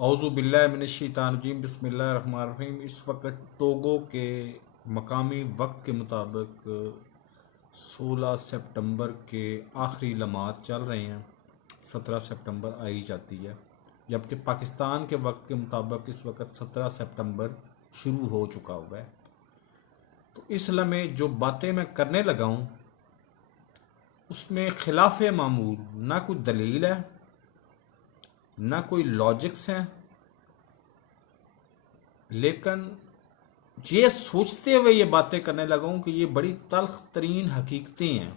औज़ु बिल्लाहि मिनश्शैतानिर्रजीम बिस्मिल्लाहिर्रहमानिर्रहीम। इस वक्त टोगो के मकामी वक्त के मुताबिक 16 सितंबर के आखिरी लम्हात चल रहे हैं। 17 सितंबर आई जाती है, जबकि पाकिस्तान के वक्त के मुताबिक इस वक्त 17 सितंबर शुरू हो चुका हुआ है। तो इस लम्हे जो बातें मैं करने लगा हूँ उसमें खिलाफ मामूल ना कोई दलील है, ना कोई लॉजिक्स हैं, लेकिन ये सोचते हुए ये बातें करने लगा हूं कि ये बड़ी तल्ख तरीन हकीकतें हैं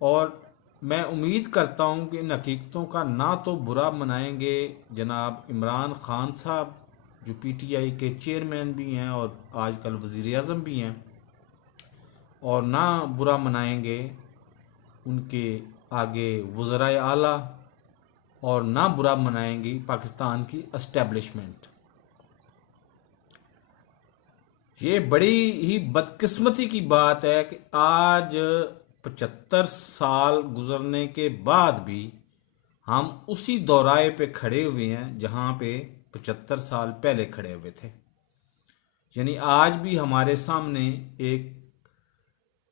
और मैं उम्मीद करता हूं कि इन हकीकतों का ना तो बुरा मनाएंगे जनाब इमरान खान साहब, जो पीटीआई के चेयरमैन भी हैं और आजकल वज़ीर आज़म भी हैं, और ना बुरा मनाएंगे उनके आगे वज़राए आला, और ना बुरा मनाएंगी पाकिस्तान की एस्टेब्लिशमेंट। ये बड़ी ही बदकिस्मती की बात है कि आज 75 साल गुजरने के बाद भी हम उसी दौराए पे खड़े हुए हैं जहां पे 75 साल पहले खड़े हुए थे। यानी आज भी हमारे सामने एक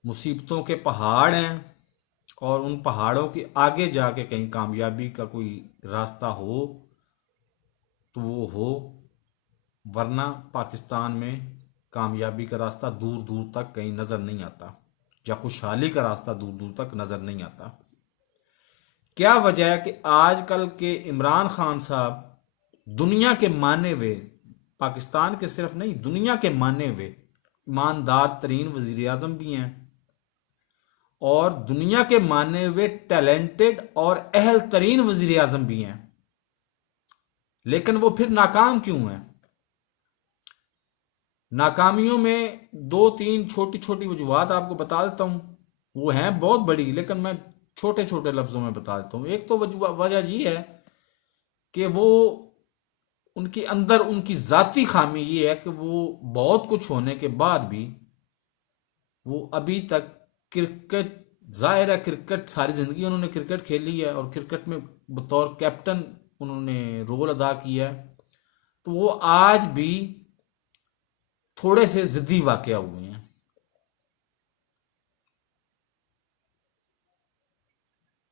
मुसीबतों के पहाड़ हैं और उन पहाड़ों के आगे जाके कहीं कामयाबी का कोई रास्ता हो तो वो हो, वरना पाकिस्तान में कामयाबी का रास्ता दूर दूर तक कहीं नज़र नहीं आता, या खुशहाली का रास्ता दूर दूर तक नज़र नहीं आता। क्या वजह है कि आजकल के इमरान खान साहब दुनिया के माने हुए, पाकिस्तान के सिर्फ नहीं दुनिया के माने हुए ईमानदार तरीन वजीर आजम भी हैं और दुनिया के माने हुए टैलेंटेड और अहल तरीन वजीर आजम भी हैं, लेकिन वो फिर नाकाम क्यों हैं? नाकामियों में दो तीन छोटी छोटी वजूहत आपको बता देता हूं। वो हैं बहुत बड़ी, लेकिन मैं छोटे छोटे लफ्जों में बता देता हूं। एक तो वजह ये है कि वो उनके अंदर उनकी जाती खामी ये है कि वो बहुत कुछ होने के बाद भी वो अभी तक क्रिकेट, जाहिर है क्रिकेट सारी जिंदगी उन्होंने क्रिकेट खेली है और क्रिकेट में बतौर कैप्टन उन्होंने रोल अदा किया है, तो वो आज भी थोड़े से जिद्दी वाकया हुए हैं।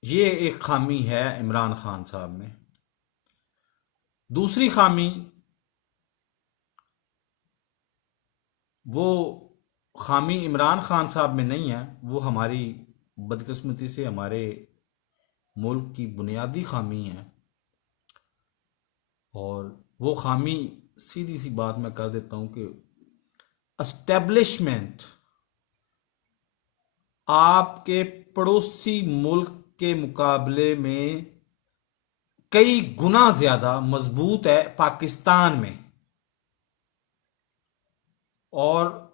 ये एक खामी है इमरान खान साहब में। दूसरी खामी, वो खामी इमरान खान साहब में नहीं है, वो हमारी बदकिस्मती से हमारे मुल्क की बुनियादी खामी है। और वो खामी, सीधी सी बात मैं कर देता हूं कि एस्टेब्लिशमेंट आपके पड़ोसी मुल्क के मुकाबले में कई गुना ज्यादा मजबूत है पाकिस्तान में, और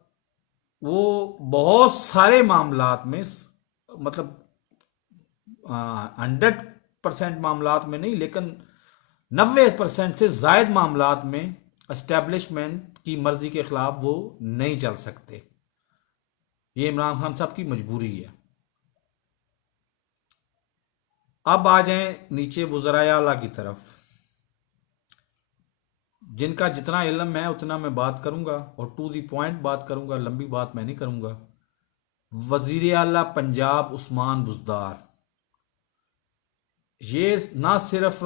वो बहुत सारे मामलात में, मतलब 100% मामलात में नहीं, लेकिन 90% से जायद मामलात में एस्टेब्लिशमेंट की मर्जी के खिलाफ वो नहीं चल सकते। ये इमरान खान साहब की मजबूरी है। अब आ जाएं नीचे वज़राए आला की तरफ, जिनका जितना इल्म है उतना मैं बात करूंगा और टू दी पॉइंट बात करूंगा, लंबी बात मैं नहीं करूंगा। वजीर आला पंजाब उस्मान बुज़दार, ये ना सिर्फ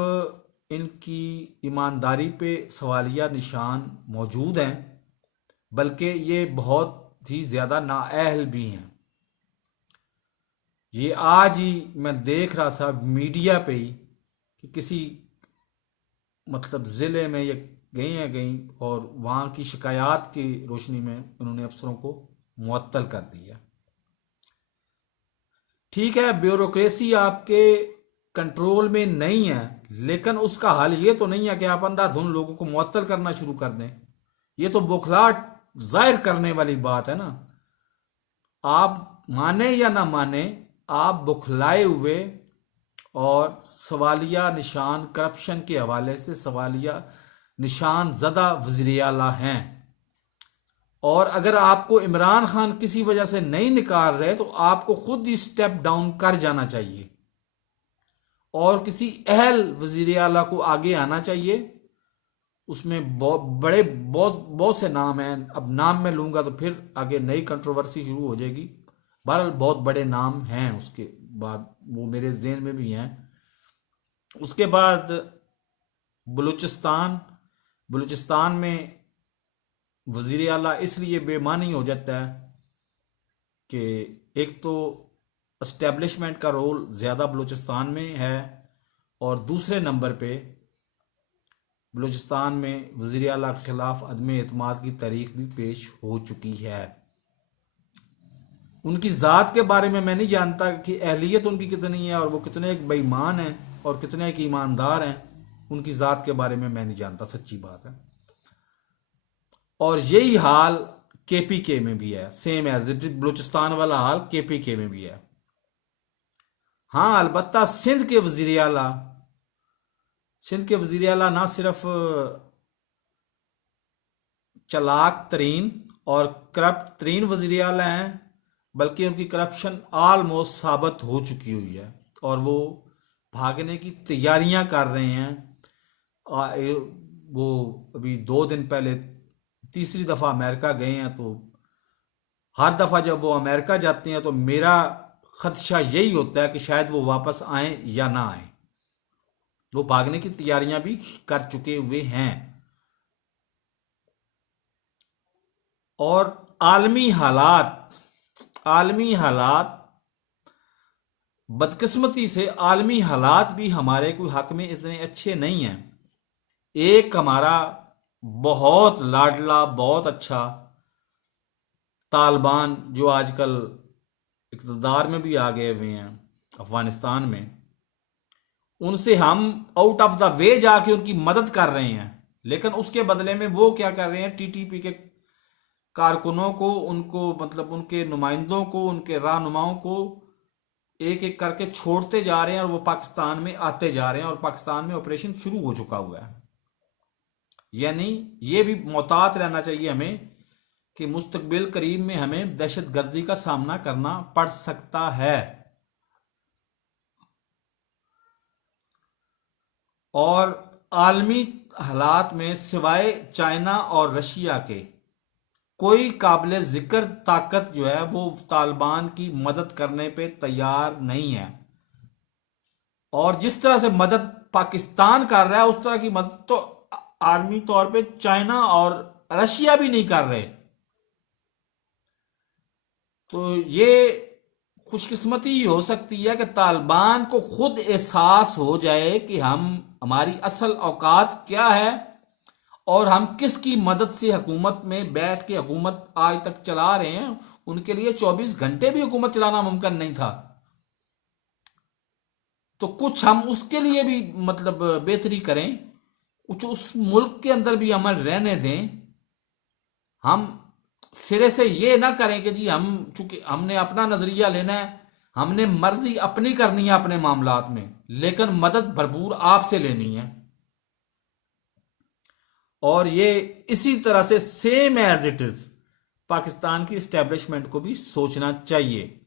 इनकी ईमानदारी पे सवालिया निशान मौजूद हैं, बल्कि ये बहुत ही ज़्यादा नाअहल भी हैं। ये आज ही मैं देख रहा था मीडिया पे ही कि किसी मतलब ज़िले में ये गई और वहाँ की शिकायत की रोशनी में उन्होंने अफसरों को मुअत्तल कर दिया। ठीक है, ब्यूरोक्रेसी आपके कंट्रोल में नहीं है, लेकिन उसका हल ये तो नहीं है कि आप अंधाधुंध लोगों को मुअत्तल करना शुरू कर दें। ये तो बौखलाहट जाहिर करने वाली बात है ना। आप माने या ना माने, आप बौखलाए हुए और सवालिया निशान, करप्शन के हवाले से सवालिया निशान ज़दा वज़ीर आला हैं। और अगर आपको इमरान खान किसी वजह से नहीं निकाल रहे तो आपको खुद ही स्टेप डाउन कर जाना चाहिए और किसी अहल वजीर आला को आगे आना चाहिए। उसमें बहुत से नाम हैं, अब नाम मैं लूंगा तो फिर आगे नई कंट्रोवर्सी शुरू हो जाएगी। बहरहाल बहुत बड़े नाम हैं, उसके बाद वो मेरे जेहन में भी हैं। उसके बाद बलूचिस्तान, बलूचिस्तान में वजीर आला इसलिए बेमानी हो जाता है कि एक तो एस्टेब्लिशमेंट का रोल ज़्यादा बलूचिस्तान में है, और दूसरे नंबर पे बलूचिस्तान में वज़ीर आला के खिलाफ अदम एतमाद की तारीख भी पेश हो चुकी है। उनकी ज़ात के बारे में मैं नहीं जानता कि अहलियत उनकी कितनी है और वो कितने एक बेईमान हैं और कितने एक ईमानदार हैं। उनकी ज़ात के बारे में मैं नहीं जानता, सच्ची बात है। और यही हाल केपीके में भी है, सेम एज इट बलूचिस्तान वाला हाल केपीके में भी है। हाँ, अलबत्ता सिंध के वज़ीर आला, सिंध के वज़ीर आला ना सिर्फ चालाक तरीन और करप्ट तरीन वज़ीर आला हैं, बल्कि उनकी करप्शन ऑलमोस्ट साबित हो चुकी हुई है और वो भागने की तैयारियां कर रहे हैं। वो अभी 2 दिन पहले तीसरी दफ़ा अमेरिका गए हैं, तो हर दफ़ा जब वो अमेरिका जाते हैं तो मेरा खदशा यही होता है कि शायद वो वापस आए या ना आए। वो भागने की तैयारियां भी कर चुके हुए हैं। और आलमी हालात बदकिस्मती से आलमी हालात भी हमारे कोई हक में इतने अच्छे नहीं हैं। एक हमारा बहुत लाडला, बहुत अच्छा तालिबान जो आजकल इक़्तिदार में भी आ गए हुए हैं अफगानिस्तान में, उनसे हम आउट ऑफ द वे जाके उनकी मदद कर रहे हैं, लेकिन उसके बदले में वो क्या कर रहे हैं, टीटीपी के कारकुनों को, उनको मतलब उनके नुमाइंदों को, उनके रहनुमाओं को एक एक करके छोड़ते जा रहे हैं और वो पाकिस्तान में आते जा रहे हैं और पाकिस्तान में ऑपरेशन शुरू हो चुका हुआ है। यानी ये भी मोहतात रहना चाहिए हमें कि मुस्तकबिल करीब में हमें दहशत गर्दी का सामना करना पड़ सकता है। और आलमी हालात में सिवाय चाइना और रशिया के कोई काबिल जिक्र ताकत जो है वो तालिबान की मदद करने पे तैयार नहीं है। और जिस तरह से मदद पाकिस्तान कर रहा है उस तरह की मदद तो आर्मी तौर पे चाइना और रशिया भी नहीं कर रहे। तो ये खुशकिस्मती हो सकती है कि तालिबान को खुद एहसास हो जाए कि हमारी असल औकात क्या है और हम किसकी मदद से हुकूमत में बैठ के हुकूमत आज तक चला रहे हैं। उनके लिए 24 घंटे भी हुकूमत चलाना मुमकिन नहीं था, तो कुछ हम उसके लिए भी मतलब बेहतरी करें, कुछ उस मुल्क के अंदर भी अमल रहने दें। हम सिरे से ये ना करें कि जी हम चूंकि हमने अपना नजरिया लेना है, हमने मर्जी अपनी करनी है अपने मामलात में, लेकिन मदद भरपूर आपसे लेनी है। और ये इसी तरह से same as it is Pakistan की इस्टेब्लिशमेंट को भी सोचना चाहिए।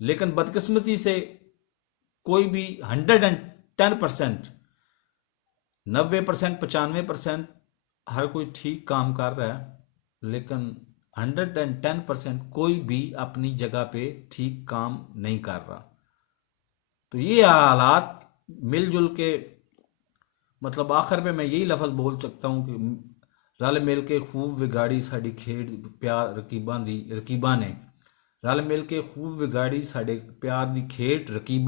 लेकिन बदकिस्मती से कोई भी 110%, 90%, 95% हर कोई ठीक काम कर रहा है, लेकिन 110% कोई भी अपनी जगह पे ठीक काम नहीं कर रहा। तो ये हालात मिलजुल के मतलब आखिर में मैं यही लफ्ज़ बोल सकता हूँ कि रल मिल के खूब विगाड़ी साड़ी खेड प्यार रकीबां दी, रकीबां ने रल मिल के खूब विगाड़ी साढ़े प्यार दी खेड रकीबां